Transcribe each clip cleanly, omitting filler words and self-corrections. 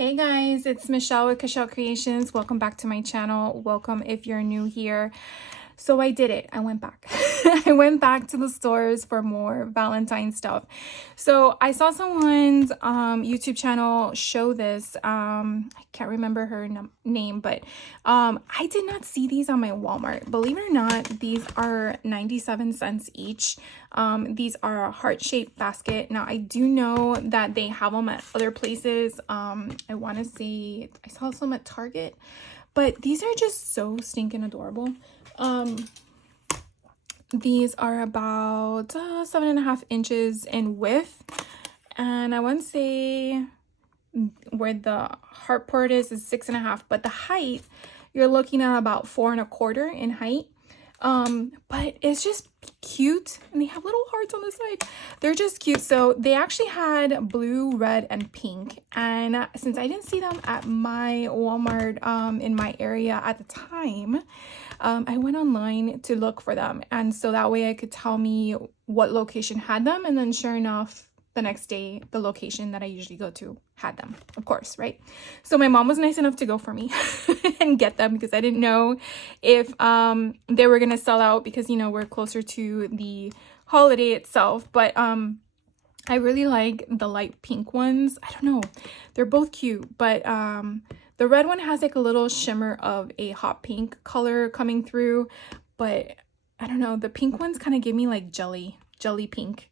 Hey guys, it's Michelle with Michelle Creations. Welcome back to my channel. Welcome if you're new here. So I did it. I went back. I went back to the stores for more Valentine stuff. So I saw someone's YouTube channel show this. I can't remember her name, but I did not see these on my Walmart. Believe it or not, these are 97 cents each. These are a heart-shaped basket. Now I do know that they have them at other places. I want to say I saw some at Target, but these are just so stinking adorable. These are about 7.5 inches in width, and I want to say where the heart part is 6.5, but the height you're looking at about 4.25 in height. But it's just cute, and they have little hearts on the side. They're just cute. So they actually had blue, red, and pink, and since I didn't see them at my Walmart in my area at the time, I went online to look for them, and so that way I could tell me what location had them, and then sure enough, the next day the location that I usually go to had them, of course, right? So my mom was nice enough to go for me and get them, because I didn't know if they were gonna sell out, because you know we're closer to the holiday itself. But I really like the light pink ones. I don't know, they're both cute, but the red one has like a little shimmer of a hot pink color coming through, but I don't know, the pink ones kind of give me like jelly pink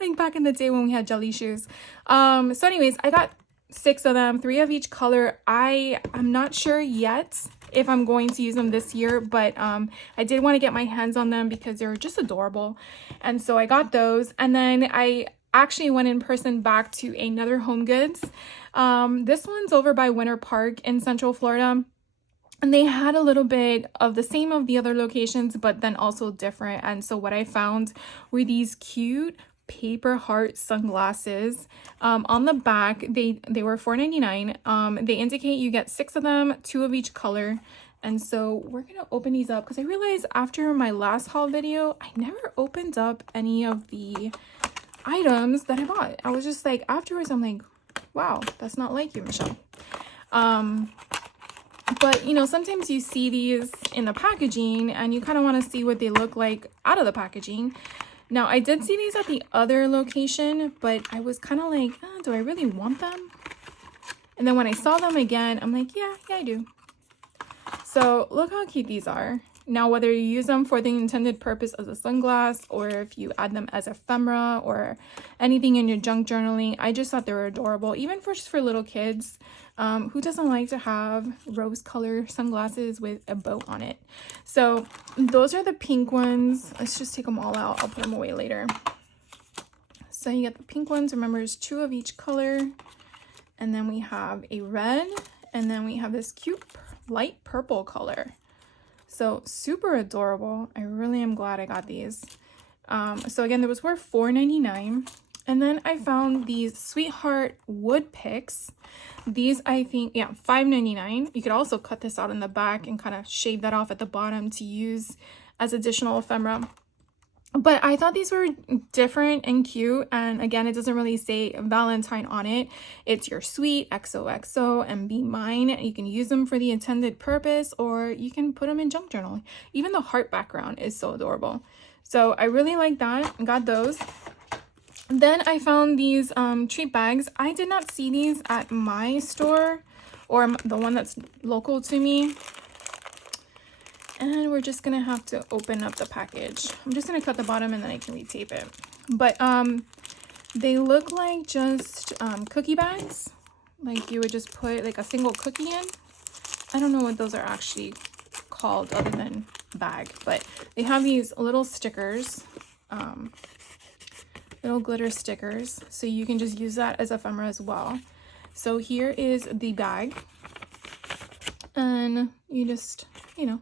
like back in the day when we had jelly shoes. So anyways, I got 6 of them, 3 of each color. I'm not sure yet if I'm going to use them this year, but I did want to get my hands on them because they're just adorable, and so I got those. And then I actually went in person back to another Home Goods. This one's over by Winter Park in Central Florida, and they had a little bit of the same of the other locations, but then also different. And so what I found were these cute paper heart sunglasses. On the back, they were $4.99. They indicate you get 6 of them, 2 of each color. And so we're gonna open these up, because I realized after my last haul video, I never opened up any of the items that I bought. I was just like, afterwards I'm like, wow, that's not like you, Michelle. But you know, sometimes you see these in the packaging and you kind of want to see what they look like out of the packaging. Now I did see these at the other location, but I was kind of like, do I really want them? And then when I saw them again, I'm like, yeah, I do. So look how cute these are. Now, whether you use them for the intended purpose as a sunglass, or if you add them as ephemera or anything in your junk journaling, I just thought they were adorable, even for just for little kids. Who doesn't like to have rose color sunglasses with a bow on it? So those are the pink ones. Let's just take them all out. I'll put them away later. So you get the pink ones. Remember, there's 2 of each color. And then we have a red, and then we have this cute light purple color. So super adorable. I really am glad I got these. So again, there was worth $4.99. And then I found these Sweetheart wood picks. These, I think, yeah, $5.99. You could also cut this out in the back and kind of shave that off at the bottom to use as additional ephemera. But I thought these were different and cute. And again, it doesn't really say Valentine on it. It's your sweet XOXO and be mine. You can use them for the intended purpose, or you can put them in junk journal. Even the heart background is so adorable. So I really like that. I got those. Then I found these treat bags. I did not see these at my store, or the one that's local to me. And we're just gonna have to open up the package. I'm just gonna cut the bottom and then I can retape it. But they look like just cookie bags. Like you would just put like a single cookie in. I don't know what those are actually called other than bag, but they have these little stickers, little glitter stickers. So you can just use that as ephemera as well. So here is the bag. And you just, you know,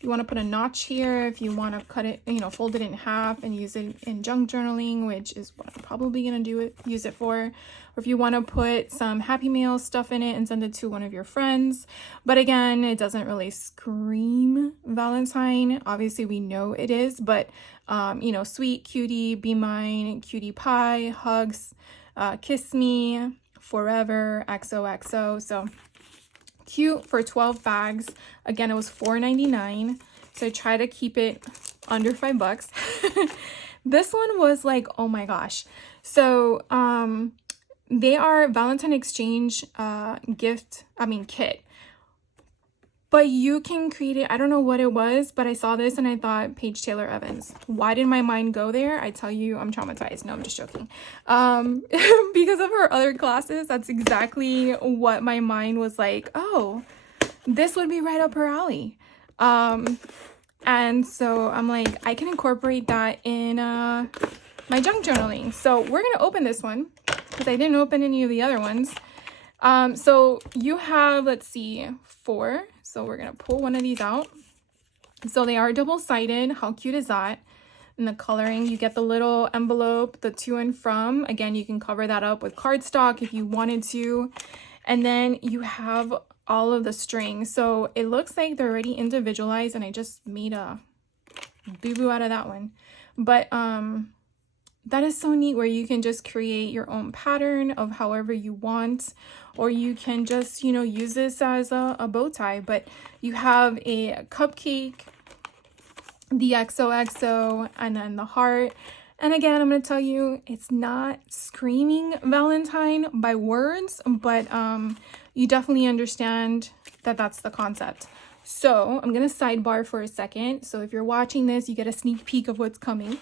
you want to put a notch here, if you want to cut it, you know, fold it in half and use it in junk journaling, which is what I'm probably going to use it for. Or if you want to put some Happy Meal stuff in it and send it to one of your friends. But again, it doesn't really scream Valentine. Obviously, we know it is, but, you know, sweet, cutie, be mine, cutie pie, hugs, kiss me, Forever XOXO. So cute for 12 bags. Again, it was $4.99. So I try to keep it under $5. This one was like, oh my gosh. So they are Valentine exchange kit. But you can create it. I don't know what it was, but I saw this and I thought Paige Taylor Evans. Why did my mind go there? I tell you, I'm traumatized. No, I'm just joking. Because of her other classes, that's exactly what my mind was like. Oh, this would be right up her alley. And so I'm like, I can incorporate that in my junk journaling. So we're going to open this one because I didn't open any of the other ones. So you have, let's see, 4. So we're going to pull one of these out. So they are double-sided. How cute is that? And the coloring, you get the little envelope, the to and from. Again, you can cover that up with cardstock if you wanted to. And then you have all of the string. So it looks like they're already individualized, and I just made a boo-boo out of that one. But that is so neat, where you can just create your own pattern of however you want, or you can just, you know, use this as a bow tie. But you have a cupcake, the XOXO, and then the heart. And again, I'm going to tell you, it's not screaming Valentine by words, but you definitely understand that that's the concept. So I'm going to sidebar for a second. So if you're watching this, you get a sneak peek of what's coming.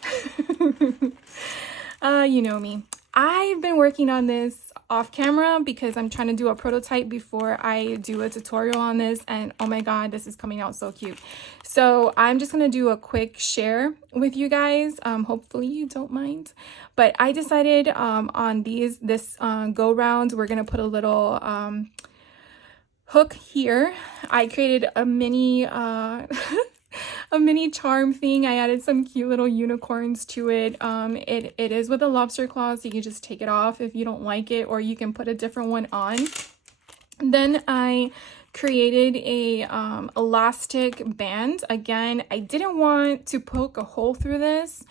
You know me. I've been working on this off camera because I'm trying to do a prototype before I do a tutorial on this. And oh my God, this is coming out so cute. So I'm just going to do a quick share with you guys. Hopefully you don't mind. But I decided on this go round, we're going to put a little hook here. I created a mini a mini charm thing. I added some cute little unicorns to it. It is with a lobster claw, so you can just take it off if you don't like it, or you can put a different one on. Then I created a elastic band. Again, I didn't want to poke a hole through this,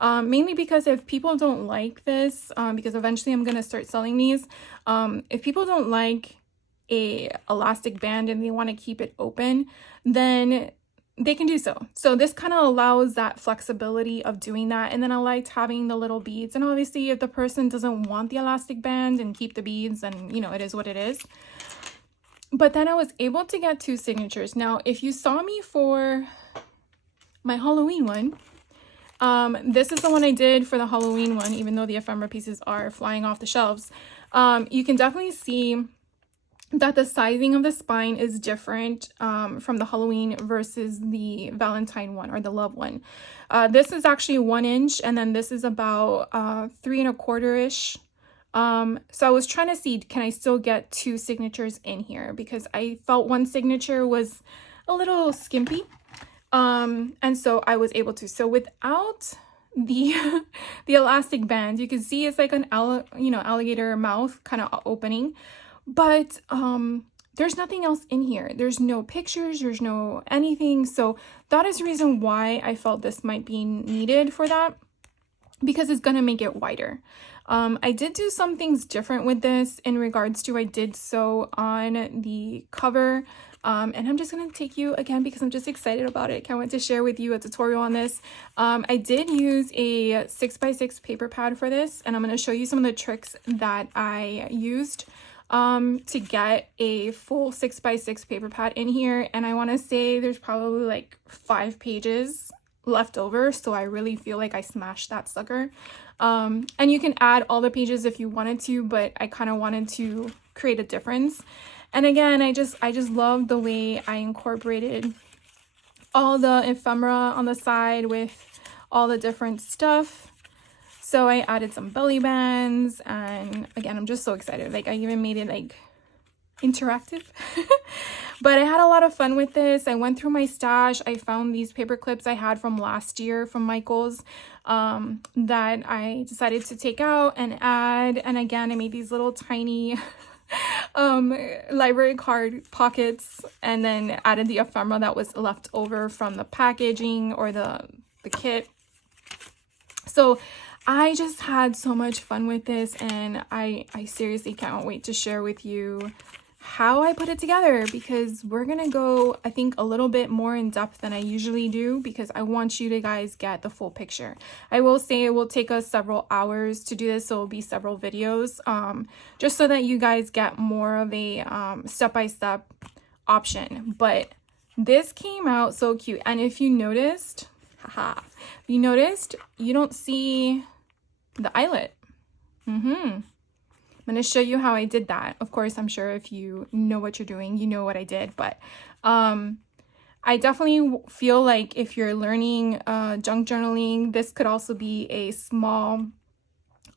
mainly because if people don't like this, because eventually I'm gonna start selling these, if people don't like a elastic band and they want to keep it open, then they can do so. So this kind of allows that flexibility of doing that. And then I liked having the little beads. And obviously if the person doesn't want the elastic band and keep the beads, then you know, it is what it is. But then I was able to get 2 signatures. Now, if you saw me for my Halloween one, this is the one I did for the Halloween one, even though the ephemera pieces are flying off the shelves. You can definitely see that the sizing of the spine is different from the Halloween versus the Valentine one, or the love one. This is actually 1 inch, and then this is about 3 1/4-ish. So I was trying to see, can I still get 2 signatures in here, because I felt 1 signature was a little skimpy. And so I was able to. So without the the elastic band, you can see it's like an alligator mouth kind of opening. But there's nothing else in here. There's no pictures, there's no anything. So that is the reason why I felt this might be needed for that, because it's gonna make it wider. I did do some things different with this in regards to, I did sew on the cover. And I'm just gonna take you again because I'm just excited about it. Can't wait to share with you a tutorial on this. I did use a 6x6 paper pad for this, and I'm gonna show you some of the tricks that I used to get a full 6x6 paper pad in here. And I want to say there's probably like 5 pages left over, so I really feel like I smashed that sucker. And you can add all the pages if you wanted to, but I kind of wanted to create a difference. And again, I just love the way I incorporated all the ephemera on the side with all the different stuff. So I added some belly bands, and again, I'm just so excited. Like, I even made it like interactive. But I had a lot of fun with this. I went through my stash. I found these paper clips I had from last year from Michael's that I decided to take out and add. And again, I made these little tiny library card pockets, and then added the ephemera that was left over from the packaging or the kit. So I just had so much fun with this, and I seriously can't wait to share with you how I put it together, because we're gonna go, I think, a little bit more in depth than I usually do, because I want you to guys get the full picture. I will say it will take us several hours to do this, so it'll be several videos, just so that you guys get more of a step-by-step option. But this came out so cute, and if you noticed, you don't see the eyelet. I'm going to show you how I did that. Of course, I'm sure if you know what you're doing, you know what I did. But I definitely feel like if you're learning junk journaling, this could also be a small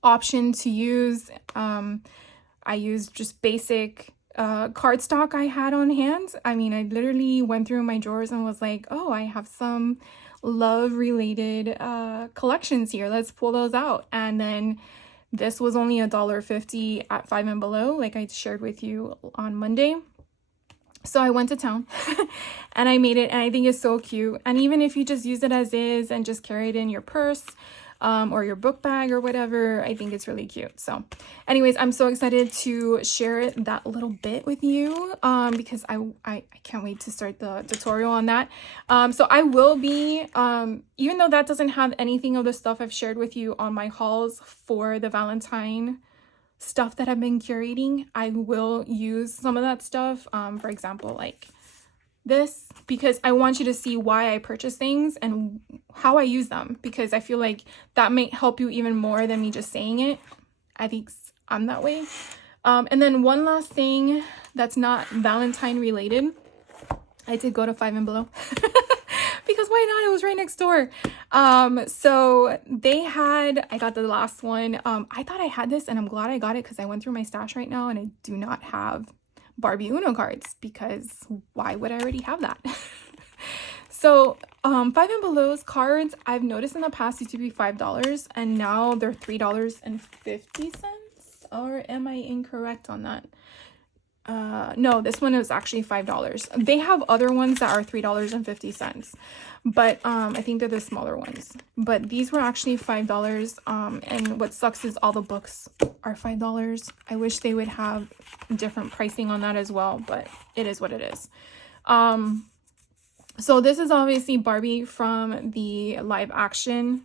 option to use. I used just basic cardstock I had on hand. I mean, I literally went through my drawers and was like, oh, I have some love related collections here. Let's pull those out. And then this was only $1.50 at Five and Below, like I shared with you on Monday. So I went to town and I made it, and I think it's so cute. And even if you just use it as is and just carry it in your purse or your book bag or whatever, I think it's really cute. So anyways, I'm so excited to share that little bit with you because I can't wait to start the tutorial on that. So I will be, even though that doesn't have anything of the stuff I've shared with you on my hauls for the Valentine stuff that I've been curating, I will use some of that stuff. For example, like this, because I want you to see why I purchase things and how I use them, because I feel like that may help you even more than me just saying it. I think I'm that way. And then one last thing that's not Valentine related, I did go to Five and Below because why not? It was right next door. So they had, I got the last one. I thought I had this, and I'm glad I got it because I went through my stash right now and I do not have Barbie Uno cards, because why would I already have that? So Five and Below's cards, I've noticed in the past used to be $5 and now they're $3.50, or am I incorrect on that? No, this one is actually $5. They have other ones that are $3.50, but I think they're the smaller ones. But these were actually $5. And what sucks is all the books are $5. I wish they would have different pricing on that as well, but it is what it is. So this is obviously Barbie from the live action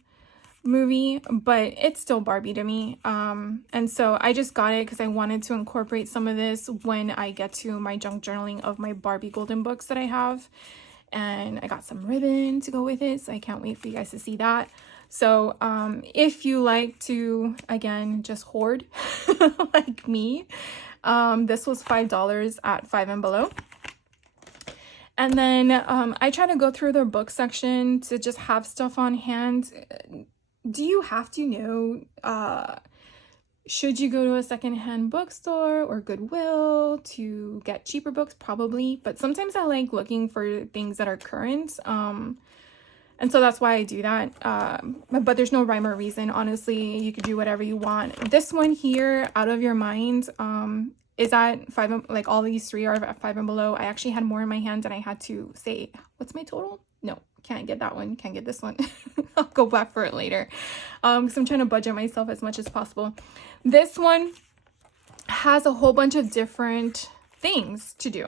movie, but it's still Barbie to me. And so I just got it because I wanted to incorporate some of this when I get to my junk journaling of my Barbie golden books that I have. And I got some ribbon to go with it, so I can't wait for you guys to see that. So if you like to, again, just hoard like me, this was $5 at Five and Below. And then I try to go through their book section to just have stuff on hand. Do you have to know, should you go to a secondhand bookstore or Goodwill to get cheaper books? Probably, but sometimes I like looking for things that are current. And so that's why I do that. But there's no rhyme or reason. Honestly, you could do whatever you want. This one here, Out of Your Mind, is at Five, like all these three are at Five and Below. I actually had more in my hand and I had to say, what's my total? No, can't get that one, can't get this one. I'll go back for it later because I'm trying to budget myself as much as possible. This one has a whole bunch of different things to do.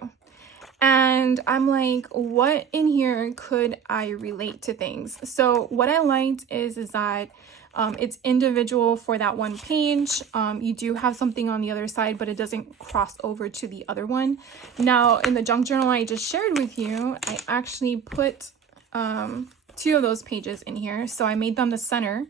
And I'm like, what in here could I relate to things? So what I liked is that it's individual for that one page. You do have something on the other side, but it doesn't cross over to the other one. Now, in the junk journal I just shared with you, I actually put two of those pages in here. So I made them the center.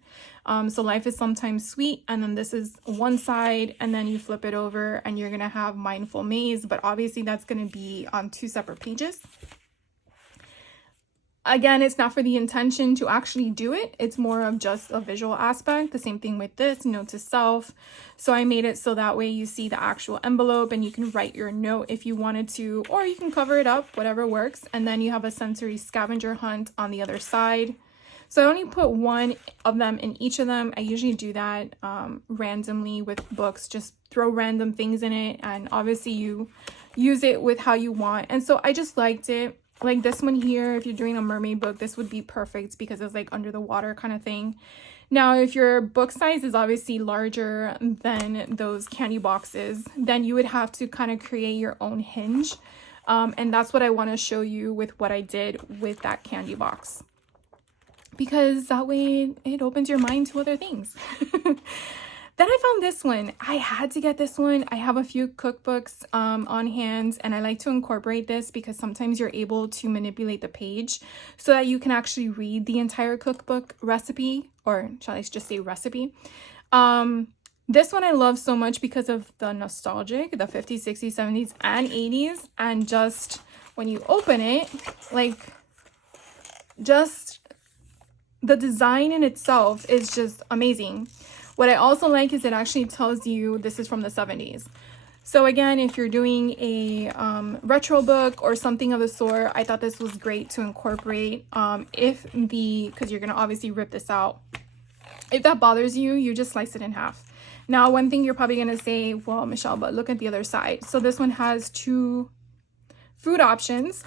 So Life is Sometimes Sweet, and then this is one side, and then you flip it over and you're gonna have Mindful Maze, but obviously that's gonna be on two separate pages. Again, it's not for the intention to actually do it. It's more of just a visual aspect. The same thing with this, note to self. So I made it so that way you see the actual envelope and you can write your note if you wanted to, or you can cover it up, whatever works. And then you have a sensory scavenger hunt on the other side. So I only put one of them in each of them. I usually do that randomly with books, just throw random things in it. And obviously you use it with how you want. And so I just liked it. Like this one here, if you're doing a mermaid book, this would be perfect because it's like under the water kind of thing. Now, if your book size is obviously larger than those candy boxes, then you would have to kind of create your own hinge. And that's what I want to show you with what I did with that candy box, because that way it opens your mind to other things. Then I found this one. I had to get this one. I have a few cookbooks on hand, and I like to incorporate this because sometimes you're able to manipulate the page so that you can actually read the entire cookbook recipe, or shall I just say recipe. This one I love so much because of the nostalgic, the 50s, 60s, 70s, and 80s. And just when you open it, like, just the design in itself is just amazing. What I also like is it actually tells you this is from the 70s. So again, if you're doing a retro book or something of the sort, I thought this was great to incorporate. Because you're going to obviously rip this out. If that bothers you, you just slice it in half. Now, one thing you're probably going to say, well, Michelle, but look at the other side. So this one has 2 food options,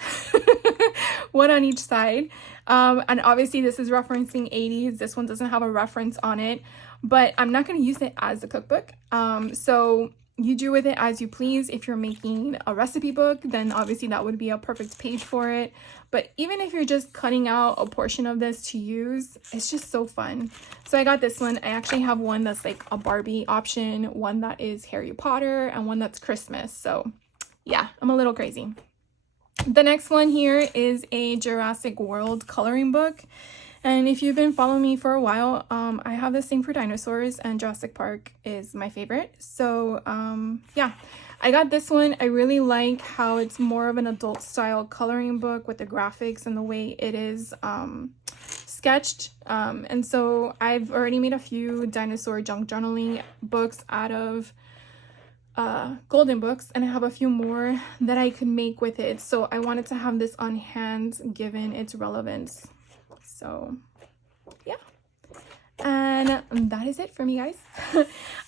one on each side. And obviously this is referencing 80s. This one doesn't have a reference on it, but I'm not going to use it as a cookbook. So you do with it as you please. If you're making a recipe book, then obviously that would be a perfect page for it. But even if you're just cutting out a portion of this to use, it's just so fun. So I got this one. I actually have one that's like a Barbie option, one that is Harry Potter, and one that's Christmas. So yeah, I'm a little crazy. The next one here is a Jurassic World coloring book. And if you've been following me for a while, I have this thing for dinosaurs, and Jurassic Park is my favorite. So yeah, I got this one. I really like how it's more of an adult style coloring book with the graphics and the way it is sketched. And so I've already made a few dinosaur junk journaling books out of golden books, and I have a few more that I could make with it. So I wanted to have this on hand given its relevance. So yeah, and that is it for me, guys.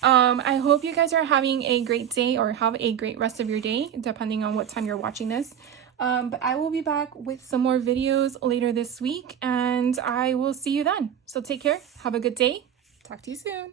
I hope you guys are having a great day, or have a great rest of your day, depending on what time you're watching this. But I will be back with some more videos later this week, and I will see you then. So take care, have a good day, talk to you soon.